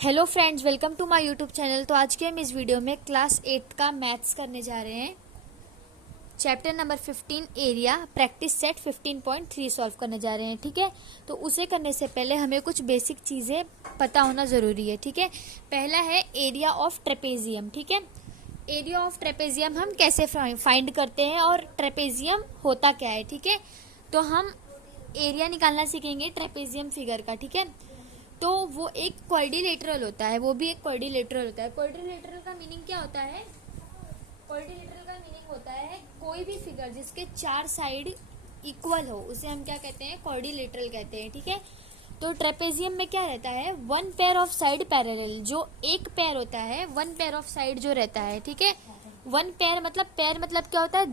Hello friends, welcome to my YouTube channel. तो आज के हम इस वीडियो में क्लास 8 का मैथ्स करने जा रहे हैं। Chapter number 15 area practice set 15.3 solve करने जा रहे हैं। ठीक है, तो उसे करने से पहले हमें कुछ बेसिक चीज़ें पता होना ज़रूरी है। ठीक है, पहला है एरिया ऑफ ट्रेपेजियम। ठीक है, एरिया ऑफ ट्रेपेजियम हम कैसे फाइंड करते हैं और ट्रेपेजियम होता क्या है। ठीक है, तो हम एरिया निकालना सीखेंगे ट्रेपेजियम फिगर का। ठीक है, तो वो एक क्वाड्रिलेटरल होता है, वो भी एक क्वाड्रिलेटरल होता है। क्वाड्रिलेटरल का मीनिंग क्या होता है? क्वाड्रिलेटरल का मीनिंग होता है कोई भी फिगर जिसके चार साइड इक्वल हो उसे हम क्या कहते हैं? क्वाड्रिलेटरल कहते हैं। ठीक है, तो ट्रेपेजियम में क्या रहता है? One pair of side parallel, जो एक पेयर होता है, वन पेयर ऑफ साइड जो रहता है। ठीक है, वन पेयर मतलब क्या होता है?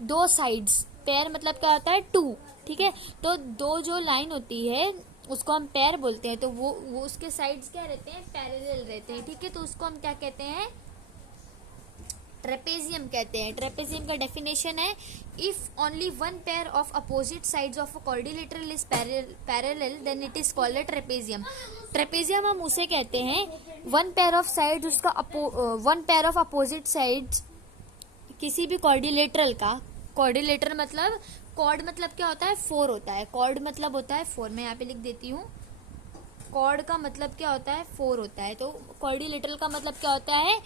दो साइड्स। पेयर मतलब क्या होता है? टू। ठीक है, तो दो जो लाइन होती है उसको हम पेयर बोलते हैं। तो वो उसके साइड्स क्या रहते हैं? पैरेलल रहते हैं। ठीक है, तो उसको हम क्या कहते हैं? ट्रेपेजियम कहते हैं। ट्रेपेजियम का डेफिनेशन है, if only one pair of opposite sides of a quadrilateral is parallel then it is called a trapezium. Trapezium हम उसे कहते हैं वन पेयर ऑफ साइड्स, उसका one pair of opposite sides किसी भी क्वाड्रिलेटरल का। क्वाड्रिलेटरल मतलब, कॉर्ड मतलब क्या होता है? फोर होता है। कॉर्ड मतलब होता है फोर। मैं यहाँ पे लिख देती हूँ, कॉर्ड का मतलब क्या होता है? फोर होता है। तो क्वाड्रिलेटरल का मतलब क्या होता है?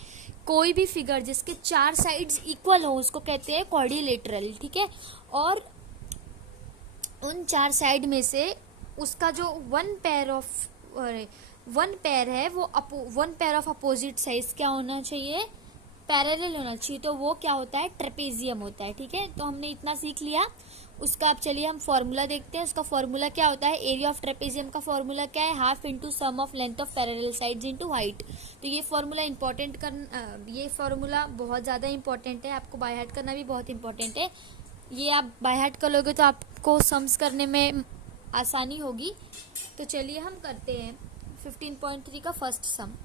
कोई भी फिगर जिसके चार साइड्स इक्वल हो उसको कहते हैं क्वाड्रिलेटरल। ठीक है, और उन चार साइड में से उसका जो वन पेयर है वो one pair of opposite sides क्या होना चाहिए? पैरेलल होना चाहिए। तो वो क्या होता है? ट्रेपेजियम होता है। ठीक है, तो हमने इतना सीख लिया। उसका अब चलिए हम फॉर्मूला देखते हैं। उसका फॉर्मूला क्या होता है? एरिया ऑफ ट्रेपेजियम का फॉर्मूला क्या है? Half into sum of length of parallel sides into height. तो ये फॉर्मूला ये फॉर्मूला बहुत ज़्यादा इंपॉर्टेंट है, आपको बाय हार्ट करना भी बहुत इंपॉर्टेंट है। ये आप बाय हार्ट कर लोगे तो आपको सम्स करने में आसानी होगी। तो चलिए हम करते हैं 15.3 का फर्स्ट सम।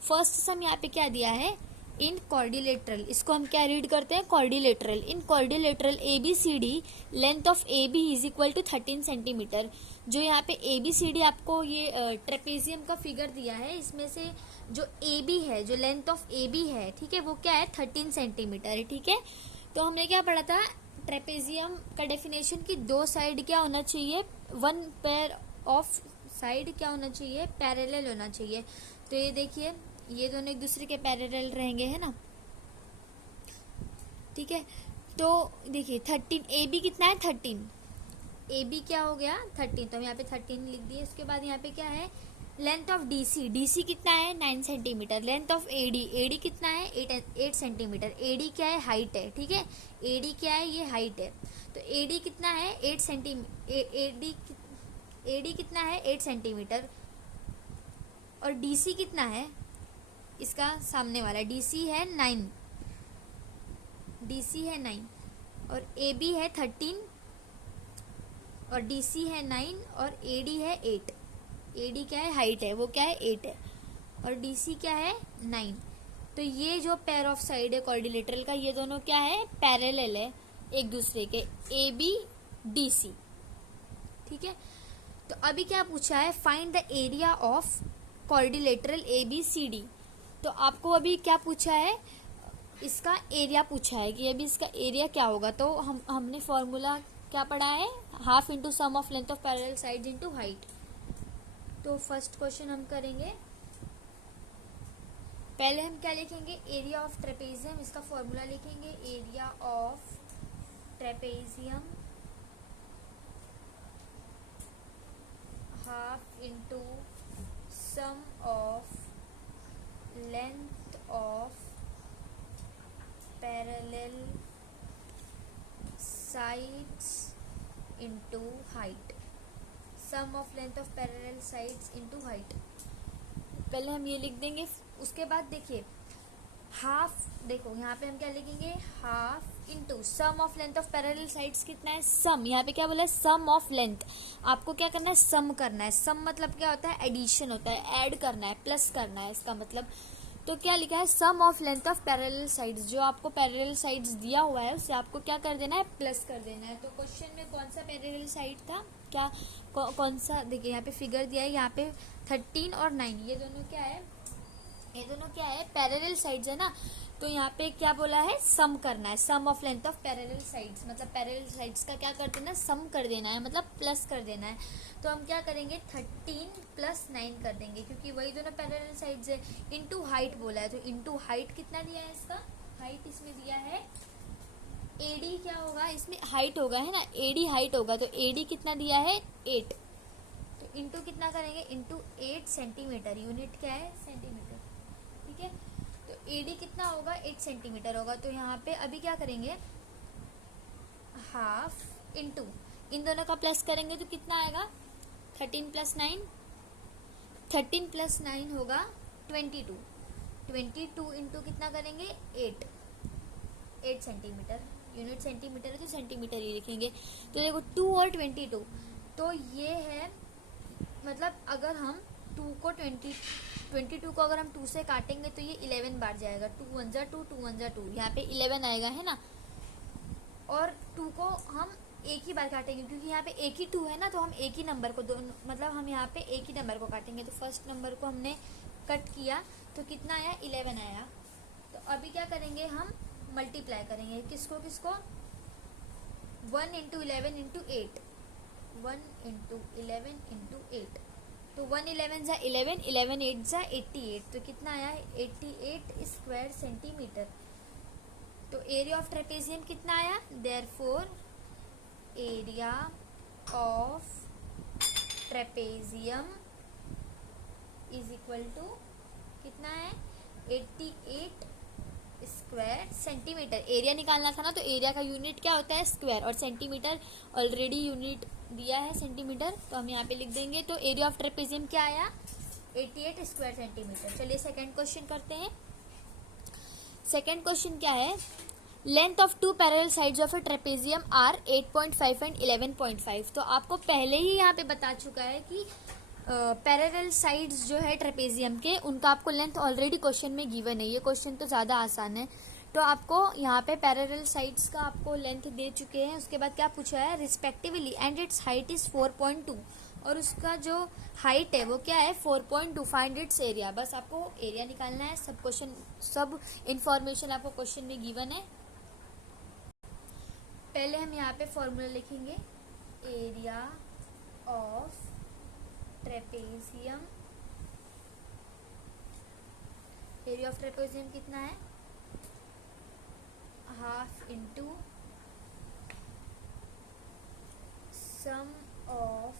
फर्स्ट सम यहाँ पे क्या दिया है? इन क्वाड्रिलेटरल, इसको हम क्या रीड करते हैं? Quadrilateral. In quadrilateral ABCD length of AB is equal to 13 centimetre. जो यहाँ पे ABCD आपको ये ट्रेपेजियम का फिगर दिया है, इसमें से जो AB है, जो लेंथ ऑफ AB है, ठीक है, वो क्या है? 13 सेंटीमीटर है। ठीक है, तो हमने क्या पढ़ा था? ट्रेपेजियम का डेफिनेशन की दो साइड क्या होना चाहिए? वन पेयर ऑफ साइड क्या होना चाहिए? पैरेलल होना चाहिए। तो ये देखिए, ये दोनों एक दूसरे के पैरेलल रहेंगे, है ना। ठीक है, तो देखिए 13, AB कितना है? 13। AB क्या हो गया? 13। तो हम यहाँ पे 13 लिख दिए। उसके बाद यहाँ पे क्या है? लेंथ ऑफ DC कितना है? 9 सेंटीमीटर। लेंथ ऑफ AD कितना है? 8 सेंटीमीटर। AD क्या है? हाइट है। ठीक है, AD क्या है? ये हाइट है। तो AD कितना है? 8 सेंटीमीटर। AD कितना है? 8 सेंटीमीटर। और DC कितना है? इसका सामने वाला DC है 9। DC है 9 और AB है 13 और DC है 9 और AD है 8। AD क्या है? हाइट है, वो क्या है? 8 है। और DC क्या है? 9। तो ये जो पेयर ऑफ साइड है क्वाड्रिलेटरल का, ये दोनों क्या है? पैरेलल है एक दूसरे के, AB DC। ठीक है, तो अभी क्या पूछा है? Find the area of quadrilateral ABCD। तो आपको अभी क्या पूछा है? इसका एरिया पूछा है कि अभी इसका एरिया क्या होगा। तो हमने फॉर्मूला क्या पढ़ा है? Half into sum of length of parallel sides into height. तो फर्स्ट क्वेश्चन हम करेंगे। पहले हम क्या लिखेंगे? एरिया ऑफ ट्रेपेजियम, इसका फॉर्मूला लिखेंगे। Area of trapezium half into sum of length of parallel sides into height। sum of length of parallel sides into height। पहले हम ये लिख देंगे। उसके बाद देखिए हाफ, देखो यहाँ पे हम क्या लिखेंगे? Half into sum of length of parallel sides कितना है? सम। यहाँ पे क्या बोला है? Sum of length. आपको क्या करना है? सम करना है। सम मतलब क्या होता है? एडिशन होता है, ऐड करना है, प्लस करना है इसका मतलब। तो क्या लिखा है, sum of length of parallel sides, जो आपको पैरेलल साइड्स दिया हुआ है उससे आपको क्या कर देना है, प्लस कर देना है। तो क्वेश्चन में कौन सा पैरेलल साइड था, क्या कौन सा, देखिए यहाँ पे फिगर दिया है, यहाँ पे 13 और 9 ये दोनों क्या है, ये दोनों क्या है, पैरेलल साइड्स है ना। तो यहाँ पे क्या बोला है, सम करना है, sum of length of parallel sides, मतलब पैरेलल साइड्स का क्या कर देना है, सम कर देना है, मतलब प्लस कर देना है। तो हम क्या करेंगे, 13 + 9 कर देंगे, क्योंकि वही दोनों पैरेलल साइड्स है। इनटू हाइट बोला है, तो इनटू हाइट कितना दिया है, इसका हाइट इसमें दिया है, एडी क्या होगा, इसमें हाइट होगा है ना, एडी हाइट होगा, तो एडी कितना दिया है, 8। तो इनटू कितना करेंगे, इनटू 8 सेंटीमीटर, यूनिट क्या है, सेंटीमीटर, ठीक है। तो एडी कितना होगा, 8 सेंटीमीटर होगा। तो यहाँ पे अभी क्या करेंगे, हाफ इनटू, इन दोनों का प्लस करेंगे तो कितना आएगा, 13 + 9, 13 + 9 होगा 22, 22 इंटू कितना करेंगे, 8 सेंटीमीटर, यूनिट सेंटीमीटर है तो सेंटीमीटर ही लिखेंगे। तो देखो 2 और 22, तो ये है, मतलब अगर हम 22 को अगर हम 2 से काटेंगे तो ये 11 बार जाएगा, 2 × 1 = 2, 2 × 1 = 2, यहाँ पे 11 आएगा है ना। और 2 को हम एक ही बार काटेंगे, क्योंकि यहाँ पे एक ही 2 है ना, तो हम एक ही नंबर को दोनों, मतलब हम यहाँ पे एक ही नंबर को काटेंगे। तो फर्स्ट नंबर को हमने कट किया तो कितना आया, 11 आया। तो अभी क्या करेंगे, हम मल्टीप्लाई करेंगे, किसको किसको, 1 × 11 × 8, 1 × 11 × 8, तो 1 11 = 11, 11 8 = 88, तो कितना आया, 88 स्क्वायर सेंटीमीटर। तो एरिया ऑफ ट्रेपेजियम कितना आया, therefore area of trapezium is equal to कितना है, 88 स्क्वायर सेंटीमीटर। एरिया निकालना था ना, तो एरिया का यूनिट क्या होता है, स्क्वायर, और सेंटीमीटर ऑलरेडी यूनिट दिया है सेंटीमीटर, तो हम यहाँ पे लिख देंगे। तो एरिया ऑफ ट्रेपेजियम क्या आया, 88 स्क्वायर सेंटीमीटर। चलिए सेकंड क्वेश्चन करते हैं। सेकंड क्वेश्चन क्या है, length of 2 parallel sides of a trapezium are 8.5 and 11.5। तो आपको पहले ही यहाँ पे बता चुका है कि पैरेलल साइड्स जो है ट्रेपेजियम के, उनका आपको लेंथ ऑलरेडी क्वेश्चन में गिवन है। ये क्वेश्चन तो ज़्यादा आसान है। तो आपको यहाँ पे पैरेलल साइड्स का आपको लेंथ दे चुके हैं। उसके बाद क्या पूछा है, respectively and it's height is 4.2, और उसका जो हाइट है वो क्या है, 4.2। फाइंड इट्स एरिया, बस आपको एरिया निकालना है। सब क्वेश्चन, सब इंफॉर्मेशन आपको क्वेश्चन में गिवन है। पहले हम यहाँ पे फॉर्मूला लिखेंगे, area of trapezium, area of trapezium कितना है, half into sum of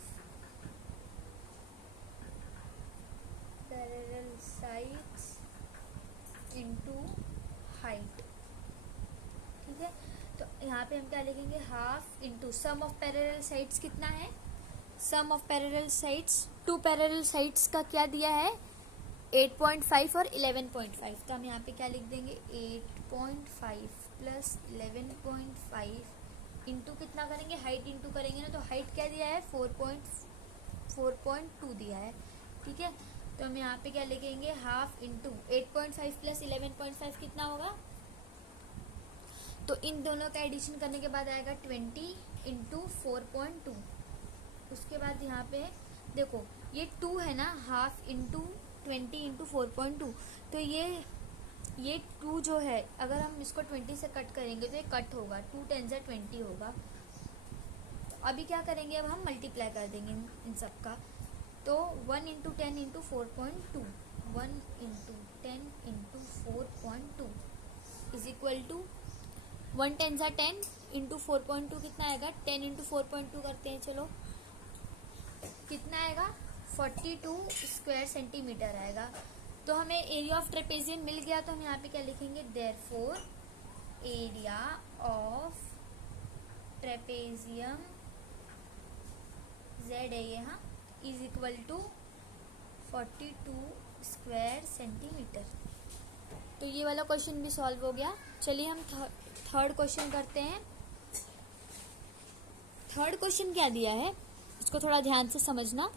parallel sides into height, ठीक है। तो यहाँ पे हम क्या लिखेंगे, half into sum of parallel sides कितना है, sum of parallel sides, 2 parallel sides का क्या दिया है, 8.5 और 11.5। तो हम यहाँ पे क्या लिख देंगे, 8.5 + 11.5 इंटू कितना करेंगे, हाइट इंटू करेंगे ना, तो हाइट क्या दिया है, 4.2 दिया है, ठीक है। तो हम यहाँ पे क्या लिखेंगे, हाफ इंटू 8.5 + 11.5 कितना होगा, तो इन दोनों का एडिशन करने के बाद आएगा 20 × 4.2। उसके बाद यहाँ पे देखो ये 2 है ना, हाफ इंटू 20 × 4.2, तो ये 2 जो है, अगर हम इसको 20 से कट करेंगे तो ये कट होगा, 2 × 10 = 20 होगा। अभी क्या करेंगे, अब हम मल्टीप्लाई कर देंगे इन सब का। तो 1 × 10 × 4.2, 1 × 10 × 4.2 इज इक्वल टू 1 × 10 = 10 इंटू 4.2 कितना आएगा, 10 × 4.2 करते हैं, चलो कितना आएगा, 42 स्क्वायर सेंटीमीटर आएगा। तो हमें एरिया ऑफ ट्रेपेजियम मिल गया। तो हम यहाँ पे क्या लिखेंगे, therefore area of trapezium, Z है ये, हाँ, is equal to 42 square centimetre. तो ये वाला क्वेश्चन भी सॉल्व हो गया। चलिए हम थर्ड क्वेश्चन करते हैं। थर्ड क्वेश्चन क्या दिया है, इसको थोड़ा ध्यान से समझना।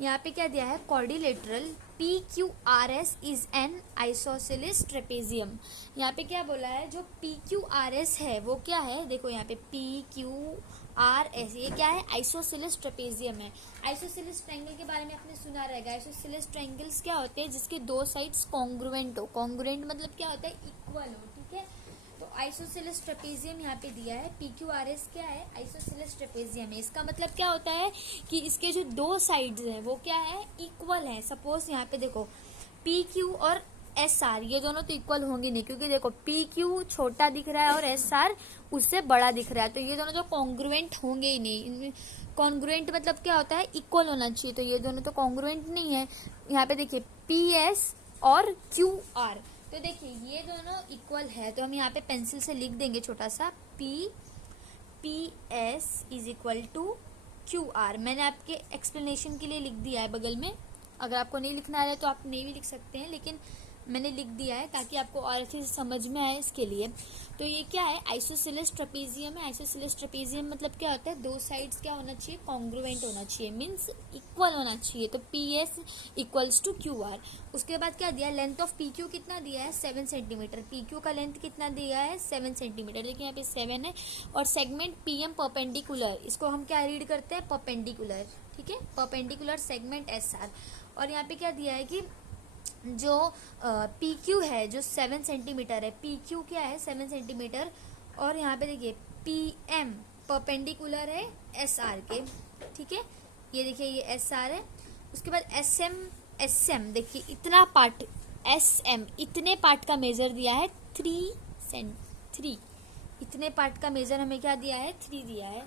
यहाँ पे क्या दिया है, quadrilateral PQRS is an isosceles trapezium. यहाँ पे क्या बोला है, जो PQRS है वो क्या है, देखो यहाँ पे PQRS ये क्या है, आइसोसेलेस ट्रेपेजियम है। आइसोसेलेस ट्रायंगल के बारे में आपने सुना रहेगा। आइसोसेलेस ट्रायंगल्स क्या होते हैं, जिसके दो साइड्स कॉन्ग्रुएंट हो। कॉन्ग्रुएंट मतलब क्या होता है, इक्वल हो, ठीक है। तो आइसोसेलेस ट्रेपेजियम यहाँ पे दिया है। PQRS क्या है, आइसोसेलेस ट्रेपेजियम है। इसका मतलब क्या होता है कि इसके जो दो साइड्स हैं वो क्या है, इक्वल है। सपोज यहाँ पे देखो PQ और SR ये दोनों तो इक्वल होंगे नहीं, क्योंकि देखो PQ छोटा दिख रहा है और SR उससे बड़ा दिख रहा है, तो ये दोनों तो कॉन्ग्रुएंट होंगे ही नहीं। कॉन्ग्रुएंट मतलब क्या होता है, इक्वल होना चाहिए, तो ये दोनों तो कॉन्ग्रुएंट नहीं है। यहाँ पे देखिए PS और QR, तो देखिए ये दोनों इक्वल है, तो हम यहाँ पे पेंसिल से लिख देंगे छोटा सा PS is equal to QR। मैंने आपके एक्सप्लेनेशन के लिए लिख दिया है बगल में, अगर आपको नहीं लिखना आ रहा है तो आप नहीं भी लिख सकते हैं, लेकिन मैंने लिख दिया है ताकि आपको और अच्छे से समझ में आए इसके लिए। तो ये क्या है, आइसोसेलेस ट्रेपेजियम है। आइसोसेलेस ट्रेपेजियम मतलब क्या होता है, दो साइड्स क्या होना चाहिए, कॉन्ग्रुएंट होना चाहिए, मीन्स इक्वल होना चाहिए। तो PS इक्वल्स टू QR। उसके बाद क्या दिया, लेंथ ऑफ PQ कितना दिया है, 7 सेंटीमीटर। PQ का लेंथ कितना दिया है, 7 सेंटीमीटर। देखिए यहाँ पे 7 है। और सेगमेंट PM परपेंडिकुलर, इसको हम क्या रीड करते हैं, परपेंडिकुलर, ठीक है, परपेंडिकुलर सेगमेंट SR। और यहाँ पे क्या दिया है कि जो PQ है जो 7 सेंटीमीटर है, PQ क्या है 7 सेंटीमीटर, और यहाँ पे देखिए PM परपेंडिकुलर है SR के, ठीक है। ये देखिए ये SR है। उसके बाद SM देखिए इतना पार्ट, SM इतने पार्ट का मेजर दिया है 3 इतने पार्ट का मेजर हमें क्या दिया है, 3 दिया है।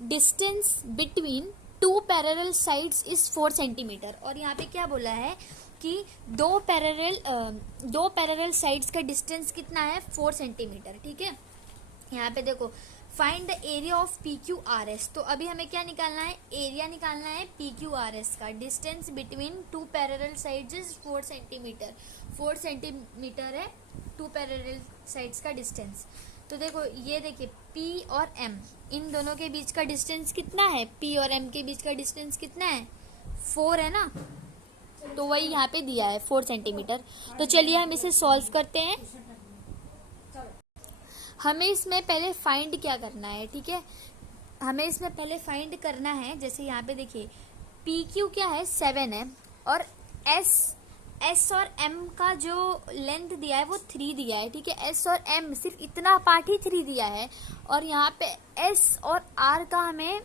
Distance between 2 parallel sides is 4 centimetre. और यहाँ पे क्या बोला है कि दो पैरेलल साइड्स का डिस्टेंस कितना है, 4 सेंटीमीटर, ठीक है। यहाँ पे देखो find the area of PQRS, तो अभी हमें क्या निकालना है, एरिया निकालना है PQRS का। Distance between 2 parallel sides is 4 centimetre. 4 centimetre है 2 पैरेलल साइड्स का डिस्टेंस। तो देखो ये देखिए P और M इन दोनों के बीच का डिस्टेंस कितना है, P और M के बीच का डिस्टेंस कितना है, 4 है ना, तो वही यहाँ पे दिया है 4 सेंटीमीटर। तो चलिए हम इसे सॉल्व करते हैं। हमें इसमें पहले फाइंड क्या करना है, ठीक है, हमें इसमें पहले फाइंड करना है। जैसे यहाँ पे देखिए PQ क्या है, 7 है, और S और M का जो लेंथ दिया है वो 3 दिया है, ठीक है। S और M सिर्फ इतना पार्ट ही 3 दिया है, और यहाँ पे S और R का हमें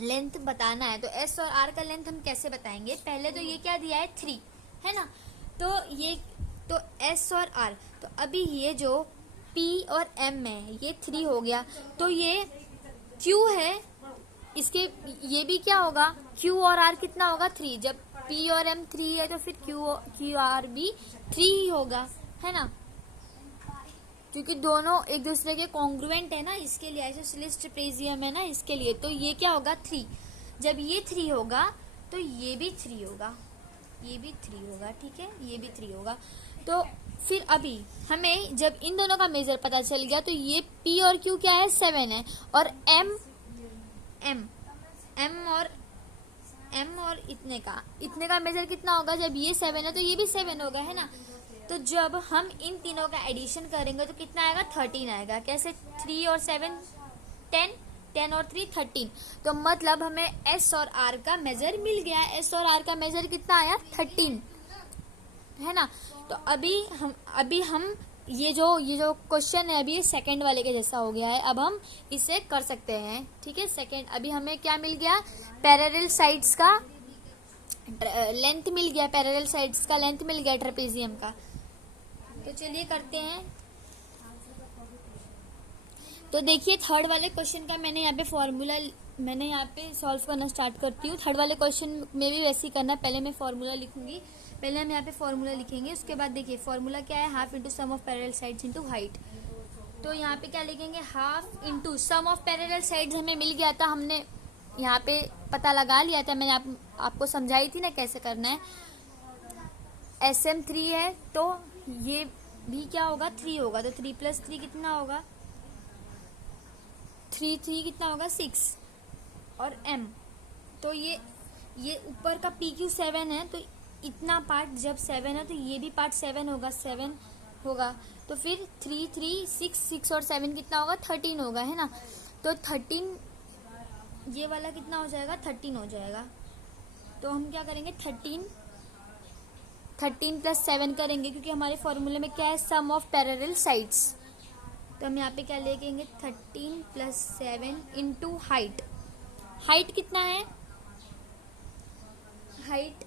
लेंथ बताना है। तो S और R का लेंथ हम कैसे बताएंगे, पहले तो ये क्या दिया है, 3 है ना, तो ये तो S और R, तो अभी ये जो P और M है ये 3 हो गया, तो ये Q है, इसके ये भी क्या होगा, Q और R कितना होगा, 3। जब P और M 3 है तो फिर Q R भी 3 ही होगा, है ना, क्योंकि दोनों एक दूसरे के कॉन्ग्रुएंट है ना, इसके लिए आइसोसेलेस ट्रेपेजियम है ना, इसके लिए। तो ये क्या होगा, 3। जब ये 3 होगा तो ये भी 3 होगा, ये भी 3 होगा, ठीक है, ये भी 3 होगा। तो फिर अभी हमें जब इन दोनों का मेजर पता चल गया, तो ये P और Q क्या है, 7 है, और M और इतने का मेजर कितना होगा, जब ये 7 है तो ये भी 7 होगा, है ना। तो जब हम इन तीनों का एडिशन करेंगे तो कितना आएगा, 13 आएगा। कैसे, 3 और 7 10, 10 और 3 13। तो मतलब हमें S और R का मेजर मिल गया। S और R का मेजर कितना आया, 13, है ना। तो अभी हम ये जो क्वेश्चन है अभी ये सेकंड वाले के जैसा हो गया है, अब हम इसे कर सकते हैं, ठीक है। सेकंड अभी हमें क्या मिल गया, पैरेलल साइड्स का लेंथ मिल गया, पैरेलल साइड्स का लेंथ मिल गया ट्रेपेजियम का। तो चलिए करते हैं। तो देखिए थर्ड वाले क्वेश्चन का मैंने यहाँ पे फॉर्मूला सॉल्व करना स्टार्ट करती हूँ। थर्ड वाले क्वेश्चन में भी वैसे ही करना, पहले मैं फॉर्मूला लिखूंगी, पहले हम यहाँ पे फॉर्मूला लिखेंगे, उसके बाद देखिए फॉर्मूला क्या है, half into sum of parallel sides into height. तो यहाँ पे क्या लिखेंगे, half into sum of parallel sides हमें मिल गया था, हमने यहाँ पे पता लगा लिया था, मैंने आपको समझाई थी ना कैसे करना है। SM 3 है तो ये भी क्या होगा, 3 होगा, तो 3 + 3 कितना होगा, 3 कितना होगा, 6, और M तो ये ये ऊपर का PQ 7 है, तो इतना पार्ट जब 7 है तो ये भी पार्ट 7 होगा, 7 होगा। तो फिर 3 3 6 6 और 7 कितना होगा, 13 होगा, है ना। तो 13 ये वाला कितना हो जाएगा, 13 हो जाएगा। तो हम क्या करेंगे, 13 प्लस 7 करेंगे, क्योंकि हमारे फॉर्मूले में क्या है, सम ऑफ पैरेलल साइड्स। तो हम यहाँ पे क्या लिखेंगे, 13 प्लस 7 इंटू हाइट। हाइट कितना है, हाइट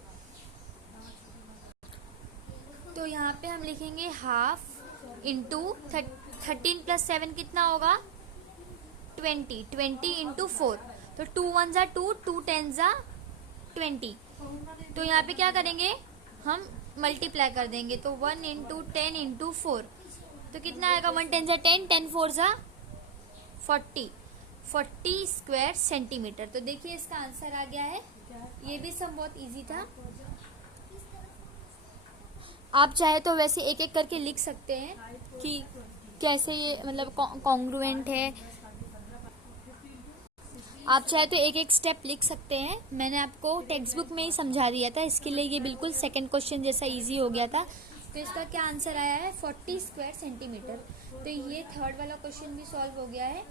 तो यहाँ पे हम लिखेंगे हाफ इंटू 13 प्लस 7 कितना होगा, 20 20 इंटू 4। तो 2 1 जा 2, 2 10 जा 20। तो यहाँ पे क्या करेंगे, हम मल्टीप्लाई कर देंगे। तो 1 इंटू 10 इंटू 4, तो कितना आएगा, 1 10 जा 10, 10 4 जा 40 स्क्वायर सेंटीमीटर। तो देखिए इसका आंसर आ गया है। ये भी सब बहुत इजी था। आप चाहे तो वैसे एक एक करके लिख सकते हैं कि कैसे ये मतलब कॉन्ग्रुएंट है। आप चाहे तो एक एक स्टेप लिख सकते हैं। मैंने आपको टेक्स्ट बुक में ही समझा दिया था, इसके लिए ये बिल्कुल सेकंड क्वेश्चन जैसा इजी हो गया था। तो इसका क्या आंसर आया है, 40 स्क्वायर सेंटीमीटर। तो ये थर्ड वाला क्वेश्चन भी सॉल्व हो गया है।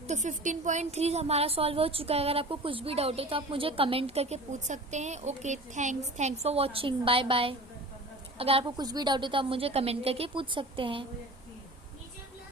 तो 15.3 हमारा सॉल्व हो चुका है। अगर आपको कुछ भी डाउट है तो आप मुझे कमेंट करके पूछ सकते हैं। Okay, thanks for watching, bye bye. अगर आपको कुछ भी डाउट है तो आप मुझे कमेंट करके पूछ सकते हैं।